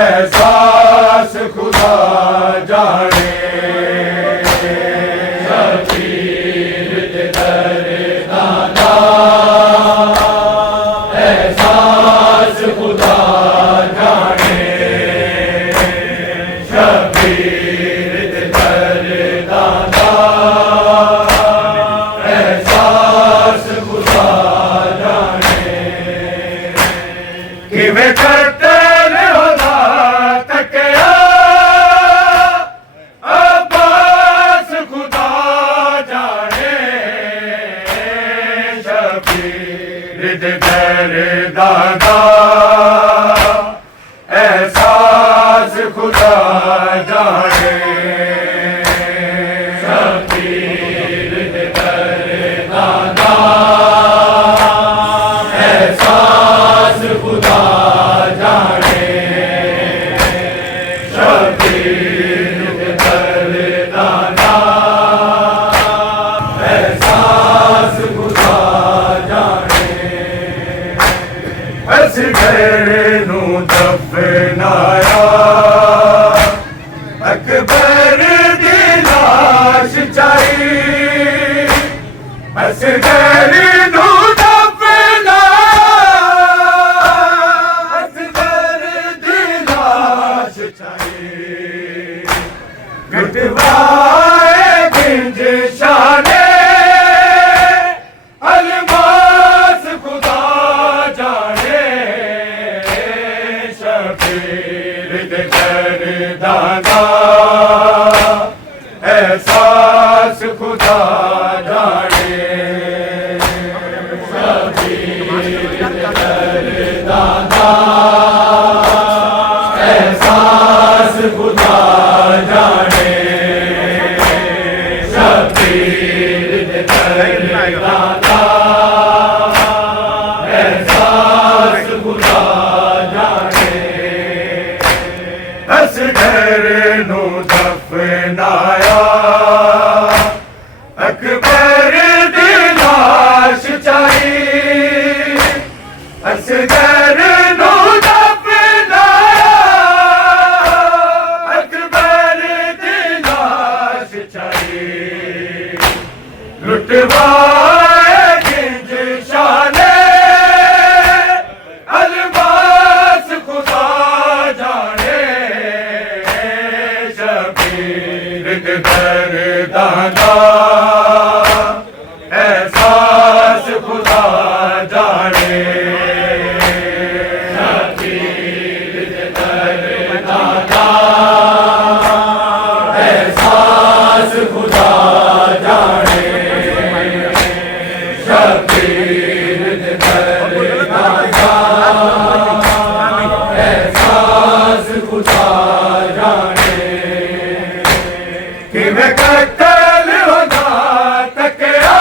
एहसास खुदा जाने शबीर दर दादा एहसास खुदा जाने शबीर दर दादा एहसास खुदा जाने कि वे करते दादा एहसास खुदा जाने शबीर दर दादा एहसास खुदा जाने शबीर दर दादा एहसास खुदा जाने असगर नू दफनाया अकबर दी लाश चाई असगर नू दफनाया असगर दी लाश चाई दादा एहसास खुदा जाने असगर नू दफनाया अकबर दी लाश चाही असगर नू दफनाया अकबर दी लाश चाही लुटवाए गिंज शाने अलमास खुदा जाने शबीर दरदां दा एहसास खुदा जाने शबीर दरदां दा एहसास खुदा जाने शबीर दरदां दा एहसास खुदा जाने कि मैं कत्ल होना तकिया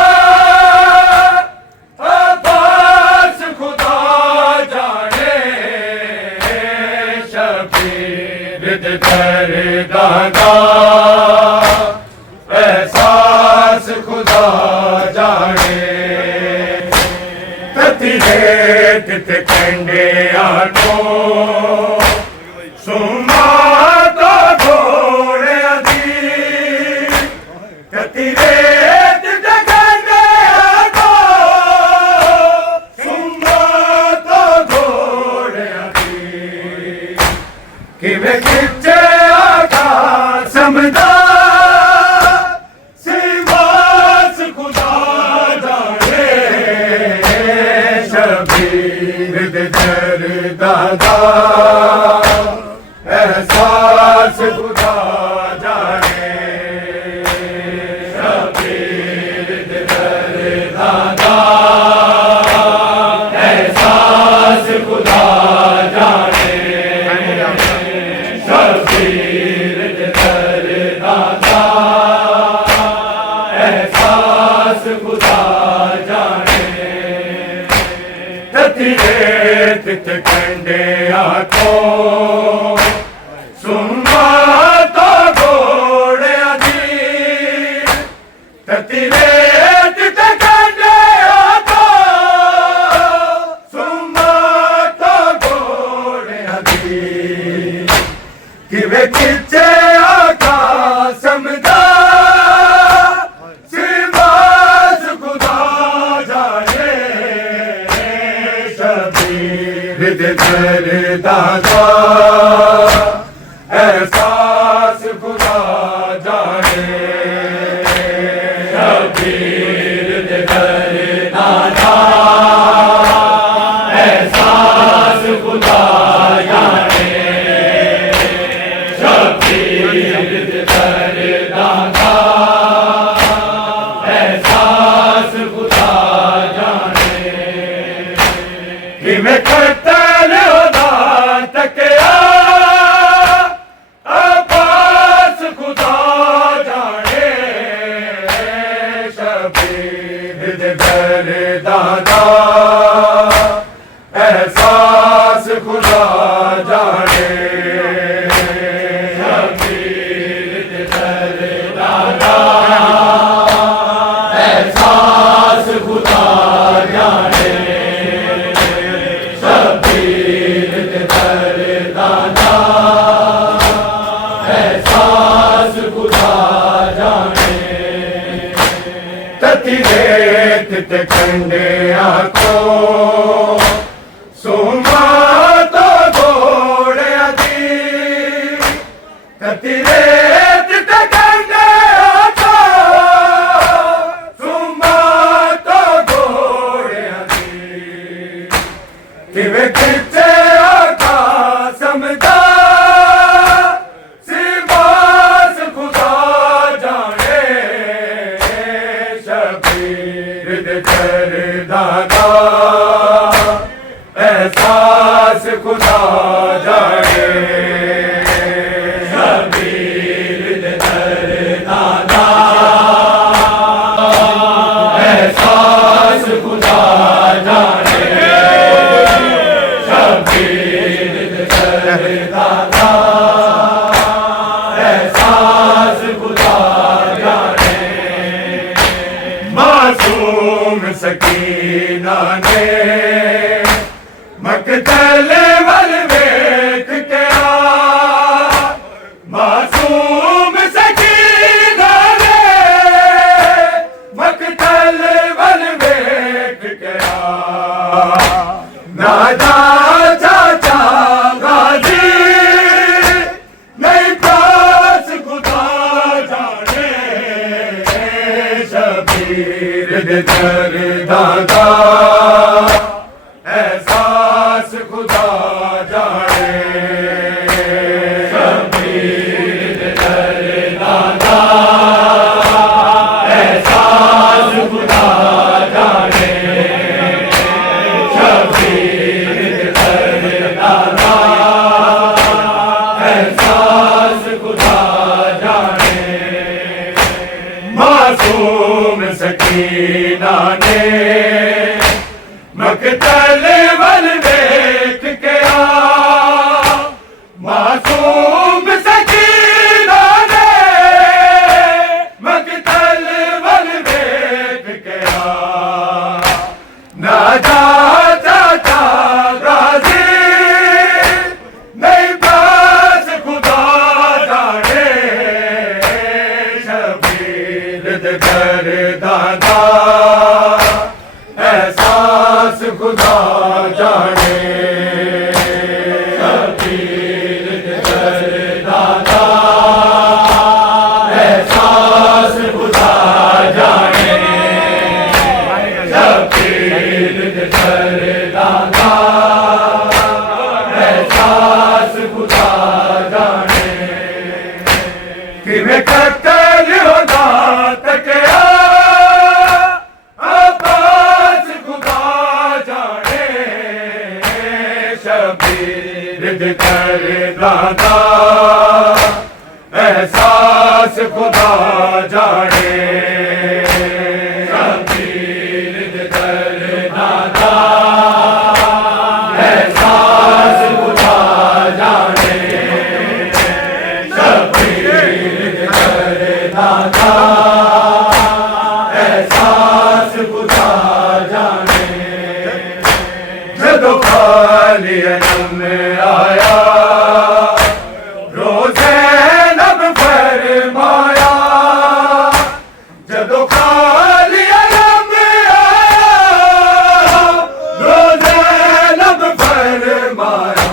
अब्बास खुदा जाने शबीर दरदां दा एहसास खुदा जाने कति रेत ते कंडे आनो सुमा तो घोड़े दी कति रेत ते कंडे आनो सुमा तो घोड़े दी किवें खिच्चे आका समझदा सिवास खुदा जाने शबीर दरदां दा एहसास खुदा जाने शबीर दरदां दा एहसास खुदा जाने शबीर दरदां दा एहसास खुदा जाने कति रेत ते कंडे आको सुमा तो घोड़े दी कति रेत ते कंडे आको सुमा तो घोड़े दी किवें खिच्चे आका समझदा सिवास खुदा जाने शबीर दरदां दा एहसास खुदा जाने शबीर दरदां दा एहसास खुदा जाने शबीर दरदां दा एहसास खुदा जाने कि मैं कत्ल होना तकिया अब्बास खुदा जाने शबीर दरदां दा एहसास खुदा जाने शबीर दरदां दा एहसास खुदा जाने शबीर दरदां दा एहसास खुदा जाने कति रेत ते कंडे आको सुमा तो घोड़े दी कति रेत ते कंडे आको सुमा तो घोड़े दी किवें खिच्चे आका समझदा सिवास खुदा जाने शबीर दरदां दा एहसास खुदा जाने शबीर दरदां दा एहसास एहसास खुदा जाने शबीर दरदा का एहसास खुदा जाने मासूम सकीना ने मकतल वल वेख के मासूम सकीना ने मकतल वल वेख के नादा चाचा गाजी नहीं पास खुदा जाने शबीर दरदा का एहसास खुदा जाने शबीर दरदा का एहसास खुदा जाने शबीर दरदा का एहसास खुदा जाने मासूम सकीना ने मकतल वल देख के मासूम सकीना ने मकतल वल देख के नादा चाचा गाजी नहीं पास खुदा जाने शबीर दरदा का एहसास खुदा जाने शबीर दरदा का एहसास खुदा जाने शबीर दरदा का एहसास खुदा जाने कि मैं कत्ल होगा तकिया शबीर दरदा का एहसास खुदा जाने शबीर दरदा का एहसास खुदा जाने शबीर दरदा का एहसास खुदा जाने जदों खाली अलम आया रोज़े लब फरमाया जदों खाली अलम आया रोज़े लब फरमाया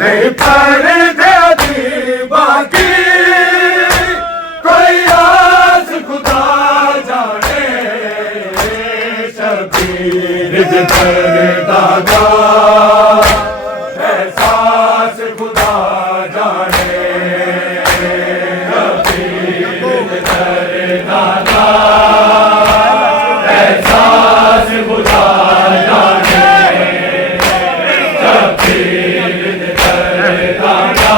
नहीं पर्दे दी बाकी कोई आस खुदा जाने शबीर दरदा का एहसास खुदा जाने शबीर दरदा का एहसास खुदा जाने शबीर दरदा का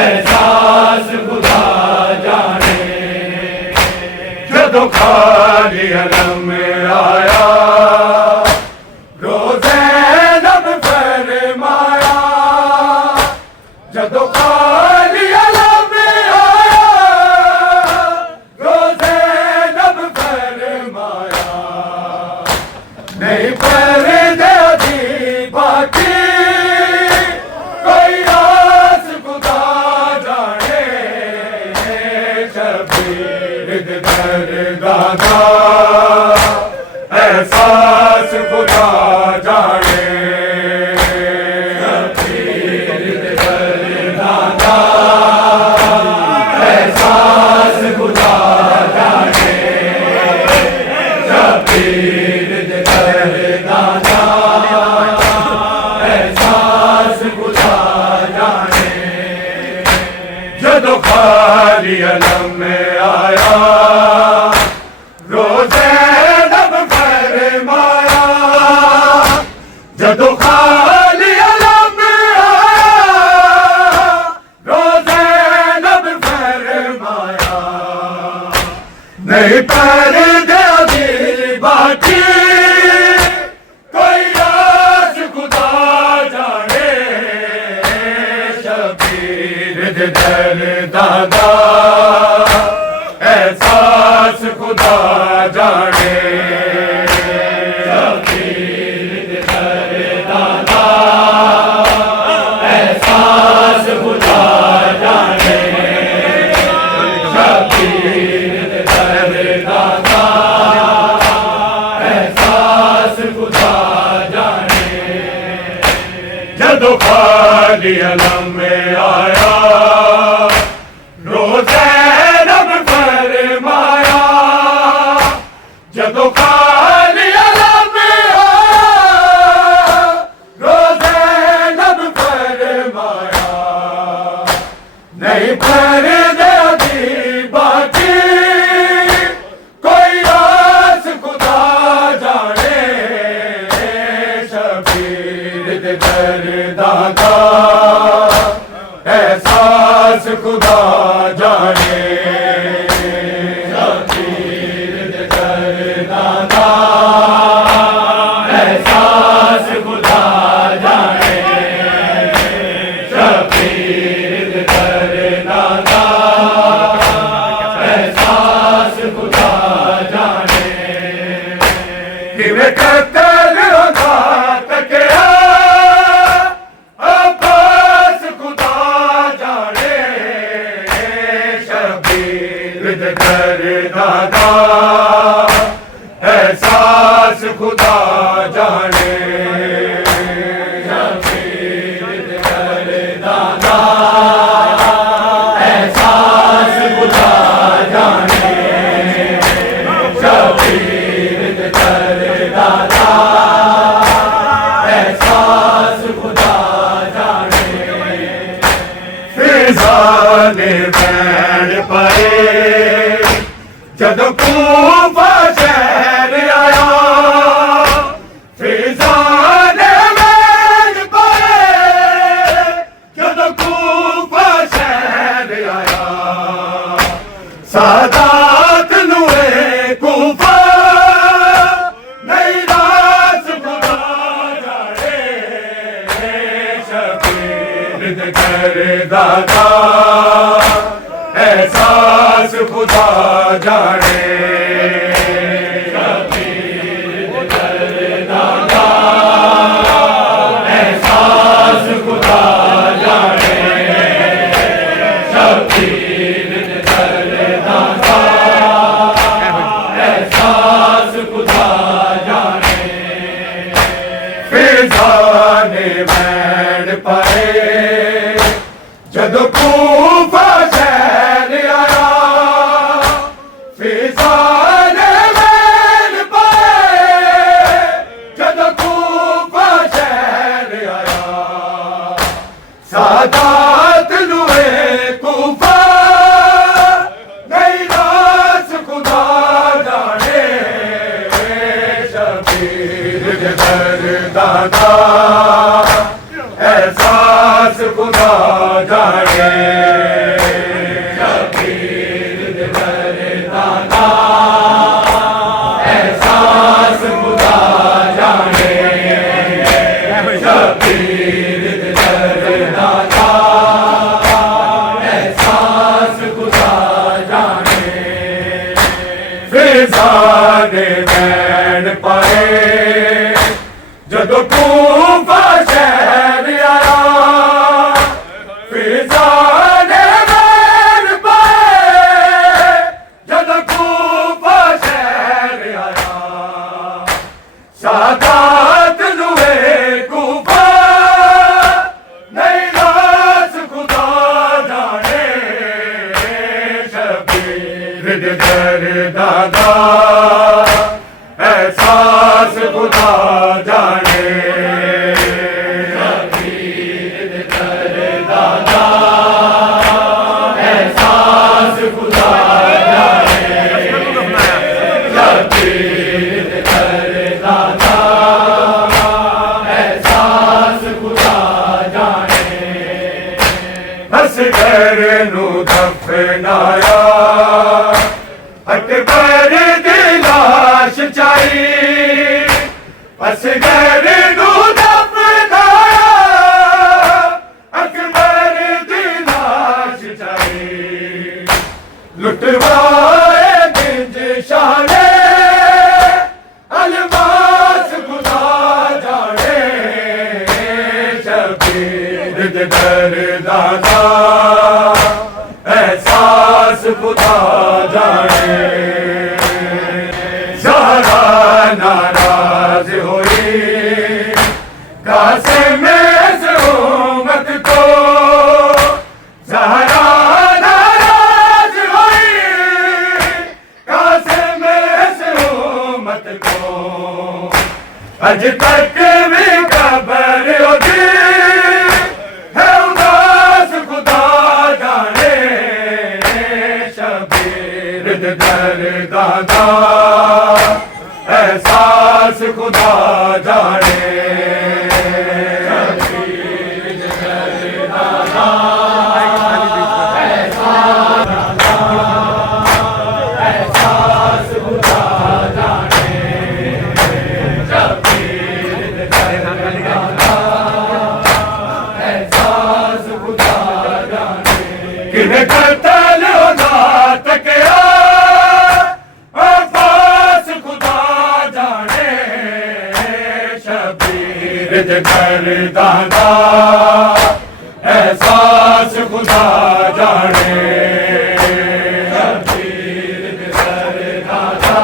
एहसास खुदा जाने जदों खाली अलम आया रोज़े लब फरमाया जदों खाली अलम आया रोज़े लब फरमाया नहीं पर्दे दी बाकी कोई आस खुदा जाने शबीर दरदा का एहसास खुदा जाने शबीर दरदा का एहसास खुदा जाने शबीर दरदा का एहसास खुदा जाने जदों खाली अलम आया रो पर दे बाकी कोई राज खुदा जाने शबीर दे दर्दा दा एहसास खुदा जाने जदों खाली अलम में आया रोज़े रब फरमाया जदों खाली अलम में आया रोज़े रब फरमाया नहीं पर दे बाकी कोई राज खुदा जाने शबीर दे दर्दा दा एहसास खुदा जाने शबीर दे दर्दा दा एहसास खुदा जाने शबीर दे दर्दा दा एहसास खुदा जाने किवें कतल होगा तकिया दर्दा दा एहसास खुदा जाने शबीर दर्दा दा एहसास खुदा जाने शबीर दर्दा दा एहसास खुदा जाने फिजा ने बैठ पाए जदों कूफा शहर आया फिजा ने बैठ पाए जदों कूफा शहर आया सादात नूए कूफा नहीं रास खुदा जाने शबीर दे दर्दा दा एहसास खुदा जाने शबीर दे दर्दा दा एहसास खुदा जाने शबीर दे दर्दा दा एहसास खुदा जाने फिजा ने बैठ पाए जदों कूफा सादात नूए कूफा नहीं रास खुदा जाने शबीर दे दर्दा दा एहसास खुदा जाने शबीर दे दर्दा दा एहसास खुदा जाने शबीर दे दर्दा दा एहसास खुदा जाने फिजा ने बैठ पाए जदों कूफा शहर आया फिजा ने बैठ पाए जदों कूफा शहर आया सादात नूए कूफा नहीं रास खुदा जाने शबीर दे दर्दा दा एहसास खुदा जाने होई असगर नू दफनाया अकबर दी लाश जाई लुटवाए गिंज शाने अलमास खुदा जाने शबीर दे दर्दा दा एहसास खुदा जाने ज़हरा नाराज हुई कासिम इस उम्मत को ज़हरा नाराज हुई कासिम इस उम्मत को अज तक भी खबर होती है उदास खुदा जाने शबीर दे दर्दा दा एहसास खुदा जाने शबीर दे दर्दा दा एहसास खुदा जाने शबीर दे दर्दा दा एहसास खुदा जाने किने कतल होना तकिया अब्बास खुदा जाने शबीर दे दर्दा दा एहसास खुदा जाने शबीर दे दर्दा दा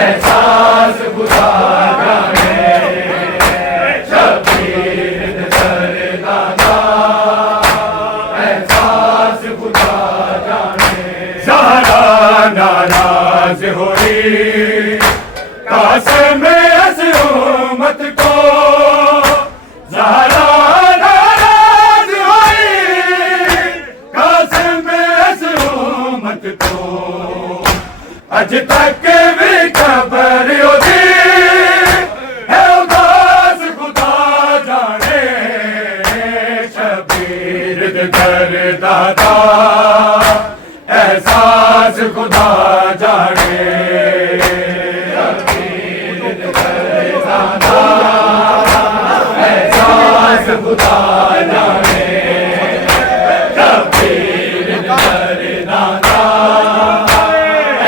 एहसास खुदा जाने शबीर दे दर्दा दा एहसास खुदा जाने ज़हरा नाराज हुई कासिम इस उम्मत को ज़हरा नाराज हुई कासिम इस उम्मत को अज तक भी खबर होती है उदास खुदा जाने शबीर दे दर्दा दा एहसास खुदा जाने शबीर दे दर्दा दा एहसास खुदा जाने शबीर दे दर्दा दा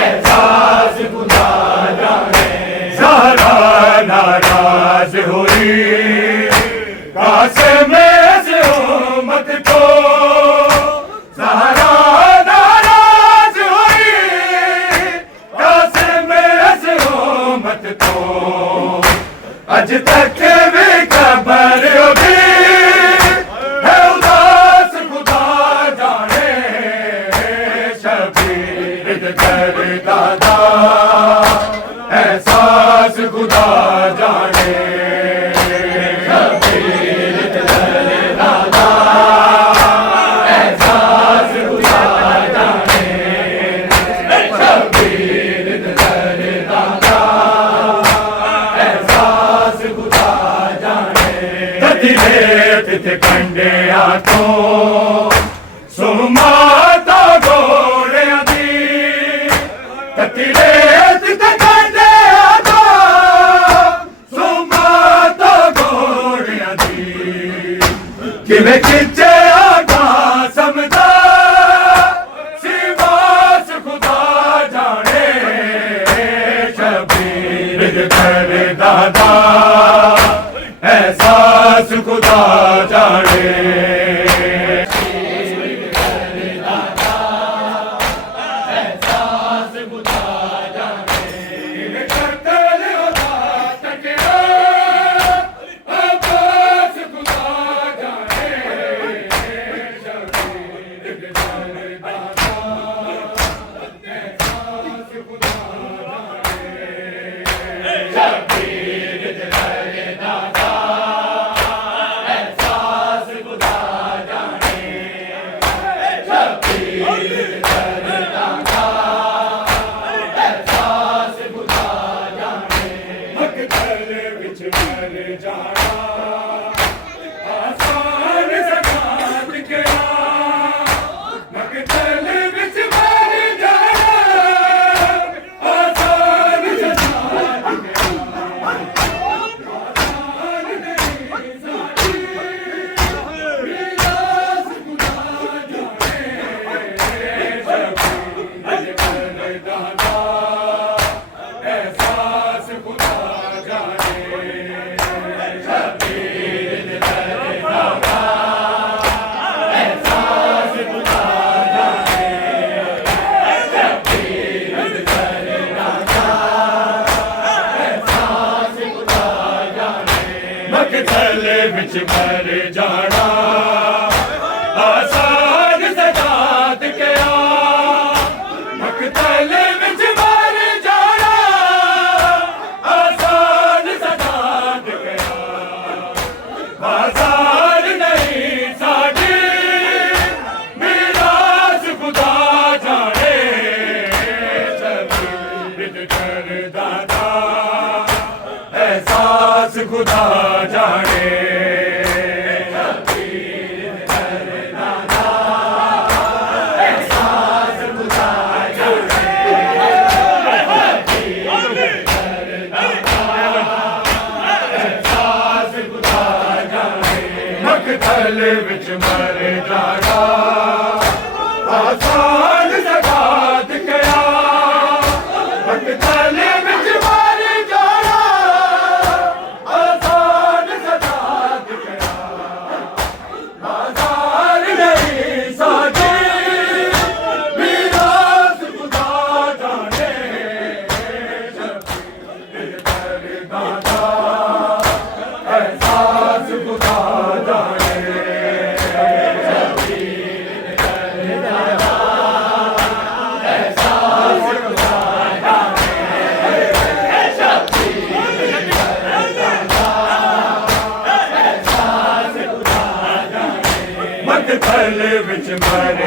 एहसास खुदा जाने ज़हरा नाराज हुई कासिम इस उम्मत को ज़हरा नाराज हुई कासिम इस उम्मत को अज तक भी खबर होती है उदास खुदा जाने शबीर दे दर्दा दा एहसास खुदा जाने शबीर दे दर्दा दा एहसास खुदा जाने शबीर दे दर्दा दा एहसास खुदा जाने कदिले तिथ कंडे आतो सुमाता गोड़ियां दी कदिले तिथ कंडे आतो सुमाता गोड़ियां दी किवें खिंचे आगा समझा सिवास खुदा जाने शबीर दे दर्दा दा एहसास खुदा जाने शबीर दे दर्दा दा एहसास खुदा मकतल विच मर जाना आसान सजात क्या मकतल विच मर जाना आसान सजात क्या बाजार नहीं साडी मीरास खुदा जाने शबीर करदा दा एहसास खुदा जाने मकतल विच मर जाना आसान सगात क्या मकतल विच मर जाना आसान सगात क्या बाजार नहीं साडी मीरास खुदा जाने शबीर करदा दा एहसास खुदा जाने मकतल विच मर